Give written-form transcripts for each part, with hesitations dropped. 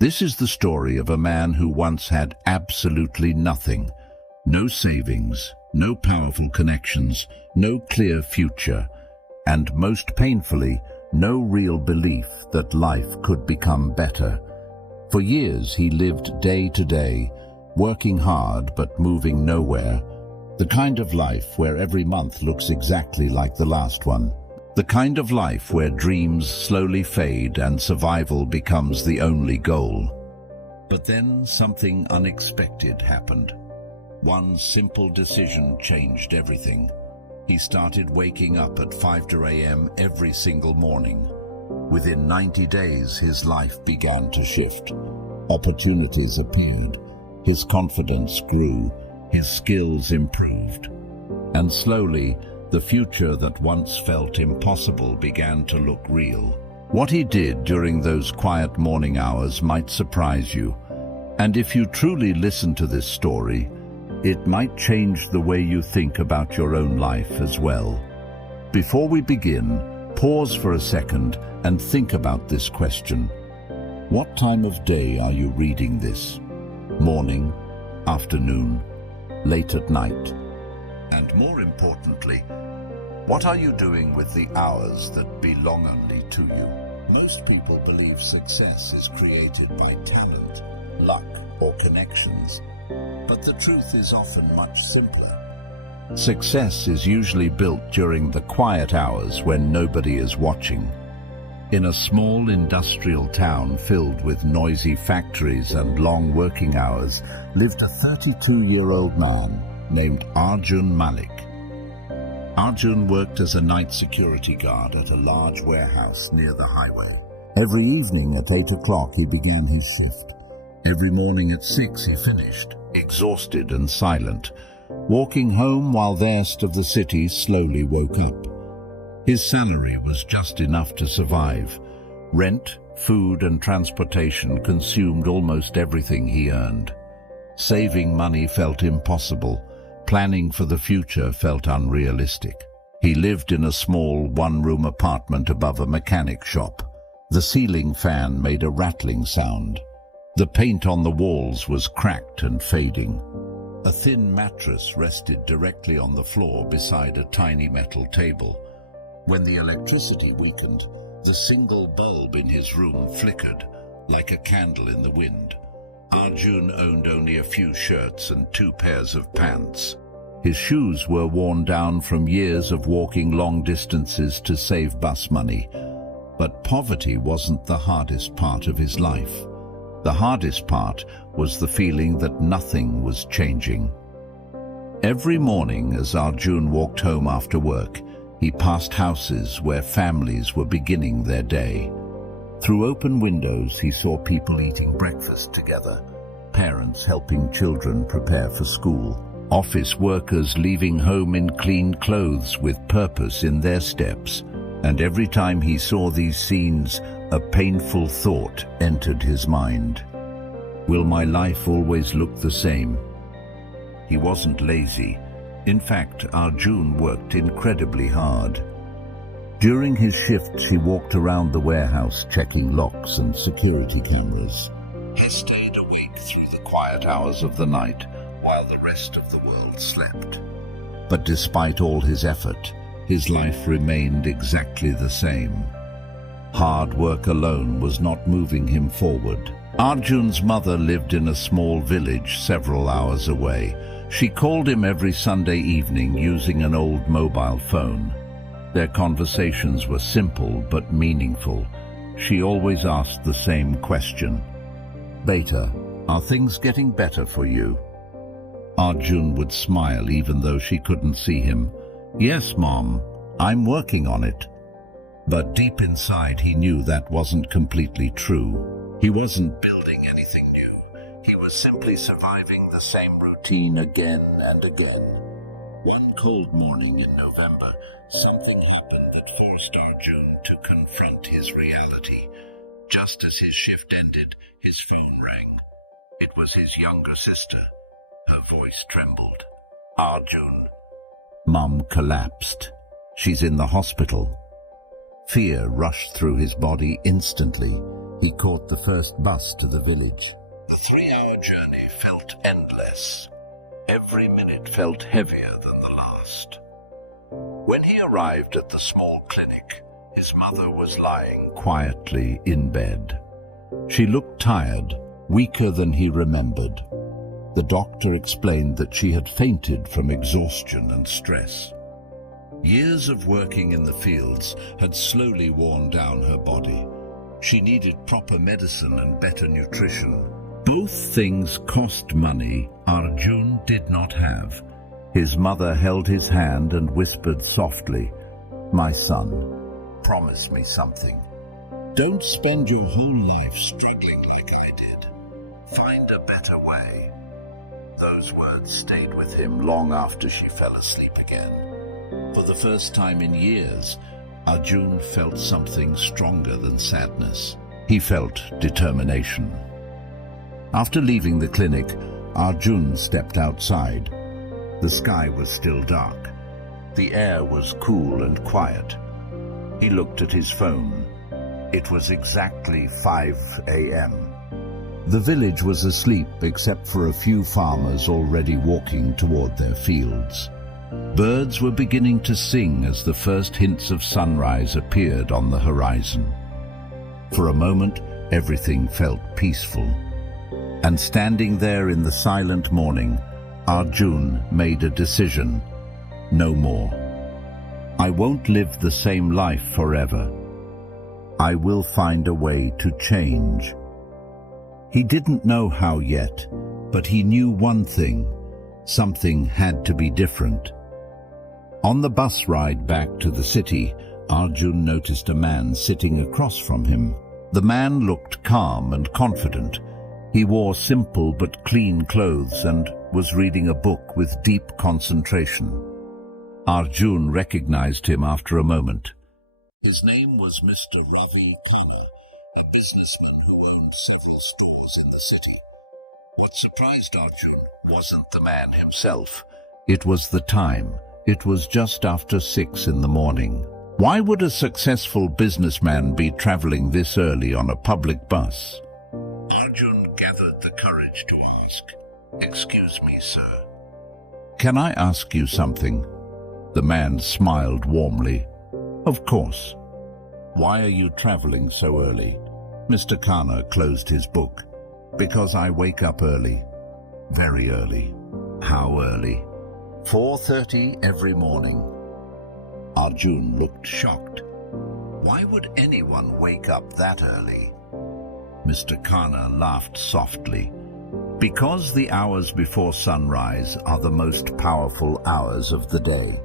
This is the story of a man who once had absolutely nothing. No savings, no powerful connections, no clear future, and most painfully, no real belief that life could become better. For years he lived day to day, working hard but moving nowhere. The kind of life where every month looks exactly like the last one. The kind of life where dreams slowly fade and survival becomes the only goal. But then something unexpected happened. One simple decision changed everything. He started waking up at 5 a.m. every single morning. Within 90 days, his life began to shift. Opportunities appeared. His confidence grew. His skills improved. And slowly, the future that once felt impossible began to look real. What he did during those quiet morning hours might surprise you. And if you truly listen to this story, it might change the way you think about your own life as well. Before we begin, pause for a second and think about this question. What time of day are you reading this? Morning, afternoon, late at night? And more importantly, what are you doing with the hours that belong only to you? Most people believe success is created by talent, luck, or connections, but the truth is often much simpler. Success is usually built during the quiet hours when nobody is watching. In a small industrial town filled with noisy factories and long working hours lived a 32-year-old man named Arjun Malik. Arjun worked as a night security guard at a large warehouse near the highway. Every evening at 8 o'clock he began his shift. Every morning at 6 he finished, exhausted and silent, walking home while the rest of the city slowly woke up. His salary was just enough to survive. Rent, food and transportation consumed almost everything he earned. Saving money felt impossible. Planning for the future felt unrealistic. He lived in a small one-room apartment above a mechanic shop. The ceiling fan made a rattling sound. The paint on the walls was cracked and fading. A thin mattress rested directly on the floor beside a tiny metal table. When the electricity weakened, the single bulb in his room flickered like a candle in the wind. Arjun owned only a few shirts and 2 pairs of pants. His shoes were worn down from years of walking long distances to save bus money. But poverty wasn't the hardest part of his life. The hardest part was the feeling that nothing was changing. Every morning as Arjun walked home after work, he passed houses where families were beginning their day. Through open windows, he saw people eating breakfast together, parents helping children prepare for school, office workers leaving home in clean clothes with purpose in their steps. And every time he saw these scenes, a painful thought entered his mind. Will my life always look the same? He wasn't lazy. In fact, Arjun worked incredibly hard. During his shifts, he walked around the warehouse checking locks and security cameras. He stayed awake through the quiet hours of the night while the rest of the world slept. But despite all his effort, his life remained exactly the same. Hard work alone was not moving him forward. Arjun's mother lived in a small village several hours away. She called him every Sunday evening using an old mobile phone. Their conversations were simple but meaningful. She always asked the same question. "Beta, are things getting better for you?" Arjun would smile even though she couldn't see him. "Yes, Mom, I'm working on it." But deep inside he knew that wasn't completely true. He wasn't building anything new. He was simply surviving the same routine again and again. One cold morning in November, something happened that forced Arjun to confront his reality. Just as his shift ended, his phone rang. It was his younger sister. Her voice trembled. "Arjun." Mum collapsed. "She's in the hospital." Fear rushed through his body instantly. He caught the first bus to the village. The 3-hour journey felt endless. Every minute felt heavier than the last. When he arrived at the small clinic, his mother was lying quietly in bed. She looked tired, weaker than he remembered. The doctor explained that she had fainted from exhaustion and stress. Years of working in the fields had slowly worn down her body. She needed proper medicine and better nutrition. Both things cost money Arjun did not have. His mother held his hand and whispered softly, "My son, promise me something. Don't spend your whole life struggling like I did. Find a better way." Those words stayed with him long after she fell asleep again. For the first time in years, Arjun felt something stronger than sadness. He felt determination. After leaving the clinic, Arjun stepped outside. The sky was still dark. The air was cool and quiet. He looked at his phone. It was exactly 5 a.m. The village was asleep except for a few farmers already walking toward their fields. Birds were beginning to sing as the first hints of sunrise appeared on the horizon. For a moment, everything felt peaceful. And standing there in the silent morning, Arjun made a decision. No more. I won't live the same life forever. I will find a way to change. He didn't know how yet, but he knew one thing. Something had to be different. On the bus ride back to the city, Arjun noticed a man sitting across from him. The man looked calm and confident. He wore simple but clean clothes and was reading a book with deep concentration. Arjun recognized him after a moment. His name was Mr. Ravi Khanna, a businessman who owned several stores in the city. What surprised Arjun wasn't the man himself. It was the time. It was just after 6 in the morning. Why would a successful businessman be traveling this early on a public bus? Arjun gathered the courage to ask, "Excuse me, sir. Can I ask you something?" The man smiled warmly. "Of course. Why are you traveling so early?" Mr. Khanna closed his book. "Because I wake up early. Very early." "How early?" 4:30 every morning. Arjun looked shocked. Why would anyone wake up that early? Mr. Khanna laughed softly. Because the hours before sunrise are the most powerful hours of the day.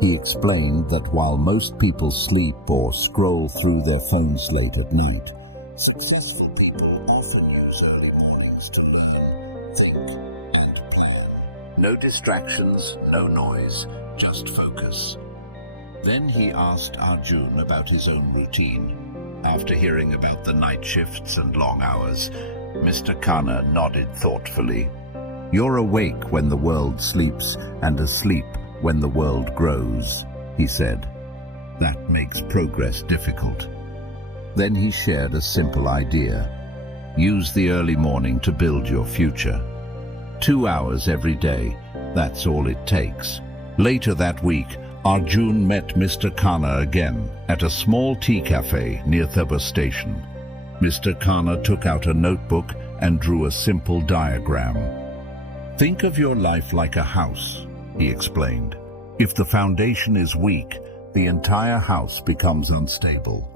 He explained that while most people sleep or scroll through their phones late at night, successful people often use early mornings to learn, think, and plan. No distractions, no noise, just focus. Then he asked Arjun about his own routine. After hearing about the night shifts and long hours, Mr. Khanna nodded thoughtfully. "You're awake when the world sleeps and asleep when the world grows," he said. "That makes progress difficult." Then he shared a simple idea. Use the early morning to build your future. 2 hours every day, that's all it takes. Later that week, Arjun met Mr. Khanna again at a small tea cafe near the bus station. Mr. Khanna took out a notebook and drew a simple diagram. "Think of your life like a house," he explained. "If the foundation is weak, the entire house becomes unstable.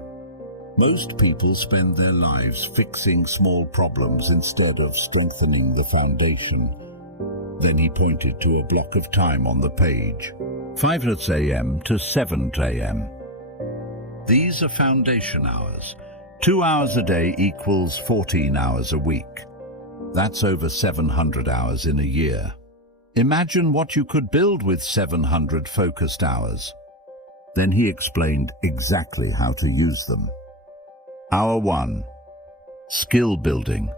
Most people spend their lives fixing small problems instead of strengthening the foundation." Then he pointed to a block of time on the page. 5 a.m. to 7 a.m. These are foundation hours. 2 hours a day equals 14 hours a week. That's over 700 hours in a year. Imagine what you could build with 700 focused hours. Then he explained exactly how to use them. Hour 1. Skill building.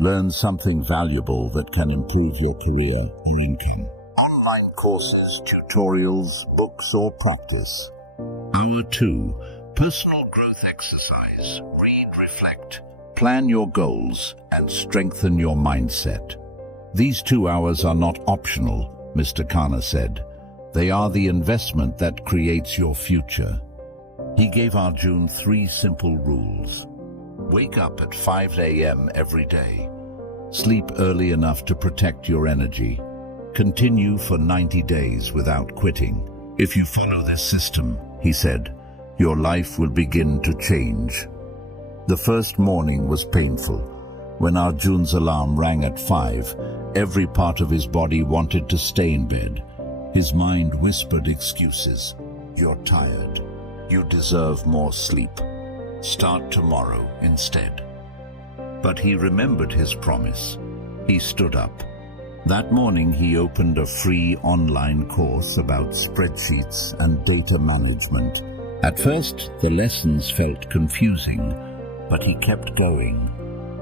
Learn something valuable that can improve your career or income. Online courses, tutorials, books, or practice. Hour 2. Personal growth exercise. Read, reflect, Plan your goals and strengthen your mindset. These 2 hours are not optional, Mr. Khanna said. They are the investment that creates your future. He gave Arjun 3 simple rules. Wake up at 5 a.m. every day. Sleep early enough to protect your energy. Continue for 90 days without quitting. If you follow this system, he said, your life will begin to change. The first morning was painful. When Arjun's alarm rang at 5, every part of his body wanted to stay in bed. His mind whispered excuses. You're tired. You deserve more sleep. Start tomorrow instead. But he remembered his promise. He stood up. That morning he opened a free online course about spreadsheets and data management. At first, the lessons felt confusing, but he kept going.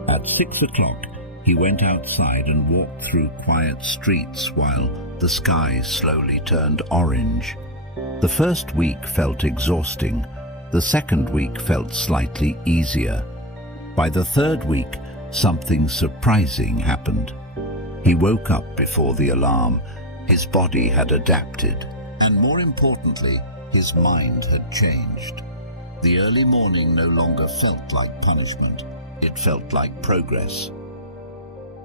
At 6 o'clock, he went outside and walked through quiet streets while the sky slowly turned orange. The first week felt exhausting. The second week felt slightly easier. By the third week, something surprising happened. He woke up before the alarm. His body had adapted. And more importantly, his mind had changed. The early morning no longer felt like punishment. It felt like progress.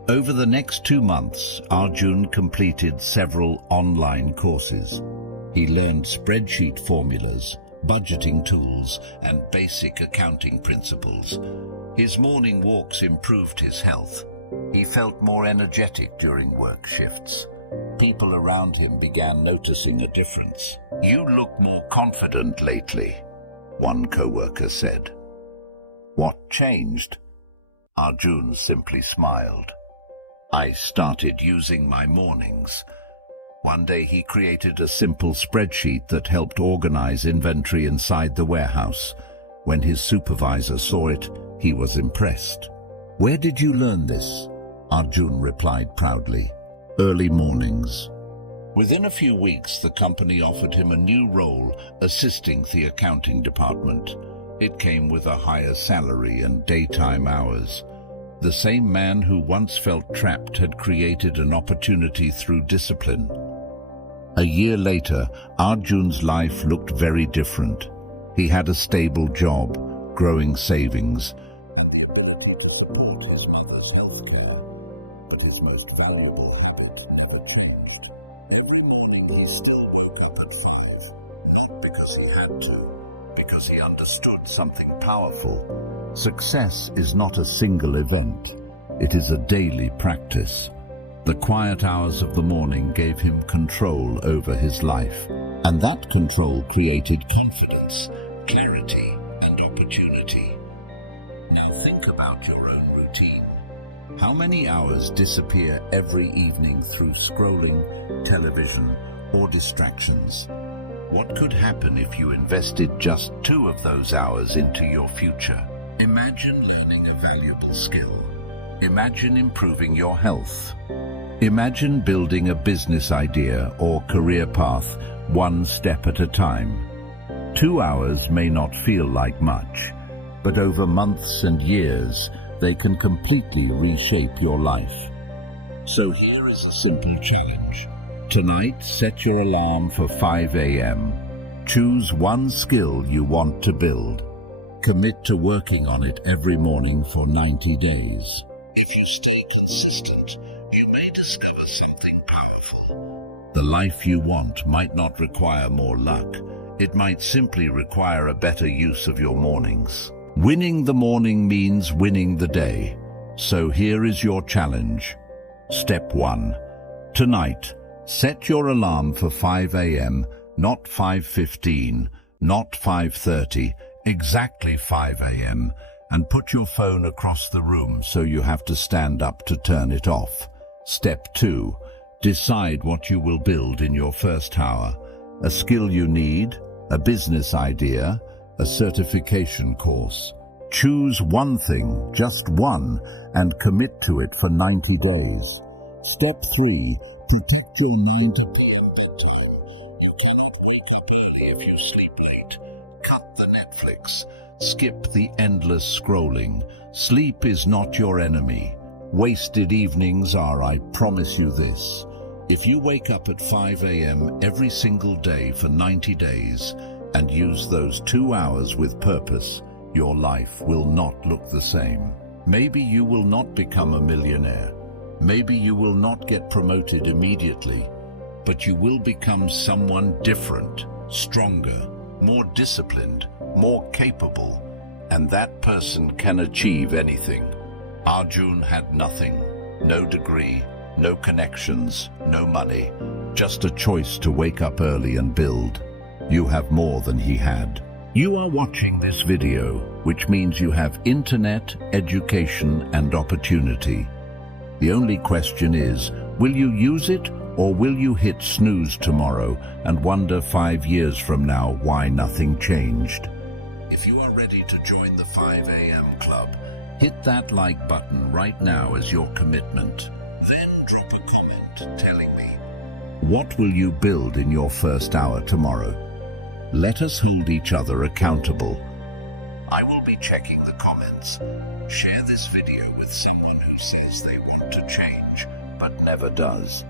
Over the next 2 months, Arjun completed several online courses. He learned spreadsheet formulas, budgeting tools, and basic accounting principles. His morning walks improved his health. He felt more energetic during work shifts. People around him began noticing a difference. You look more confident lately, one co-worker said. What changed? Arjun simply smiled. I started using my mornings. One day he created a simple spreadsheet that helped organize inventory inside the warehouse. When his supervisor saw it, he was impressed. Where did you learn this? Arjun replied proudly. Early mornings. Within a few weeks, the company offered him a new role, assisting the accounting department. It came with a higher salary and daytime hours. The same man who once felt trapped had created an opportunity through discipline. A year later, Arjun's life looked very different. He had a stable job, growing savings. His mother's healthcare, but his most valuable habit never changed. He still woke up at 5, not because he had to, because he understood something powerful. Success is not a single event. It is a daily practice. The quiet hours of the morning gave him control over his life, and that control created confidence, clarity, and opportunity. Now think about your own routine. How many hours disappear every evening through scrolling, television, or distractions? What could happen if you invested just 2 of those hours into your future? Imagine learning a valuable skill. Imagine improving your health. Imagine building a business idea or career path, one step at a time. 2 hours may not feel like much, but over months and years, they can completely reshape your life. So here is a simple challenge. Tonight, set your alarm for 5 a.m. Choose one skill you want to build. Commit to working on it every morning for 90 days. If you stay consistent, you may discover something powerful. The life you want might not require more luck. It might simply require a better use of your mornings. Winning the morning means winning the day. So here is your challenge. Step 1. Tonight, set your alarm for 5 a.m., not 5:15, not 5:30, exactly 5 a.m., and put your phone across the room so you have to stand up to turn it off. Step 2. Decide what you will build in your first hour. A skill you need, a business idea, a certification course. Choose one thing, just one, and commit to it for 90 days. Step 3. Protect your mind today and bedtime. You cannot wake up early if you sleep late. Cut the Netflix. Skip the endless scrolling. Sleep is not your enemy. Wasted evenings are, I promise you this. If you wake up at 5 a.m. every single day for 90 days and use those 2 hours with purpose, your life will not look the same. Maybe you will not become a millionaire. Maybe you will not get promoted immediately, but you will become someone different, stronger, more disciplined, more capable, and that person can achieve anything. Arjun had nothing, no degree, no connections, no money, just a choice to wake up early and build. You have more than he had. You are watching this video, which means you have internet, education, and opportunity. The only question is, will you use it, or will you hit snooze tomorrow and wonder 5 years from now why nothing changed? If you are ready to join the 5 a.m. club, hit that like button right now as your commitment. Then drop a comment telling me, what will you build in your first hour tomorrow? Let us hold each other accountable. I will be checking the comments. Share this video with someone who says they want to change, but never does.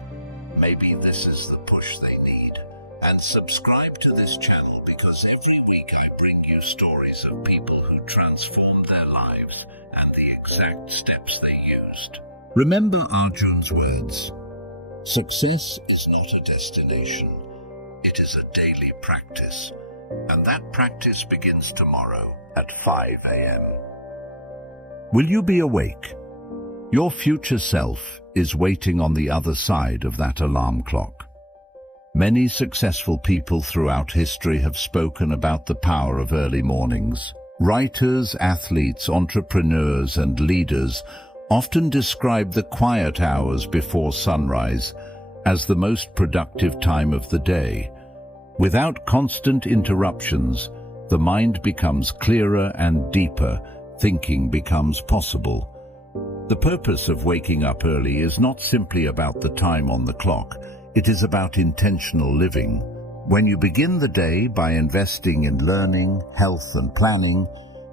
Maybe this is the push they need. And subscribe to this channel because every week I bring you stories of people who transformed their lives and the exact steps they used. Remember Arjun's words. Success is not a destination. It is a daily practice. And that practice begins tomorrow at 5 a.m. Will you be awake? Your future self is waiting on the other side of that alarm clock. Many successful people throughout history have spoken about the power of early mornings. Writers, athletes, entrepreneurs, and leaders often describe the quiet hours before sunrise as the most productive time of the day. Without constant interruptions, the mind becomes clearer and deeper, thinking becomes possible. The purpose of waking up early is not simply about the time on the clock. It is about intentional living. When you begin the day by investing in learning, health, and planning,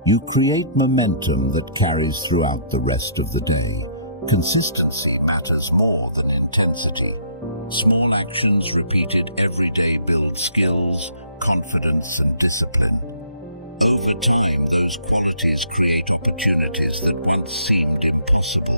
you create momentum that carries throughout the rest of the day. Consistency matters more than intensity. Small actions repeated every day build skills, confidence, and discipline. Over time, those qualities create opportunities that once seemed impossible.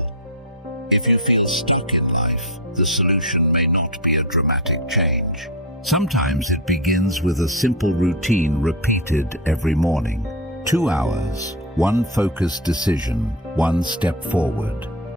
If you feel stuck in life, the solution may not be a dramatic change. Sometimes it begins with a simple routine repeated every morning. 2 hours, one focused decision, one step forward.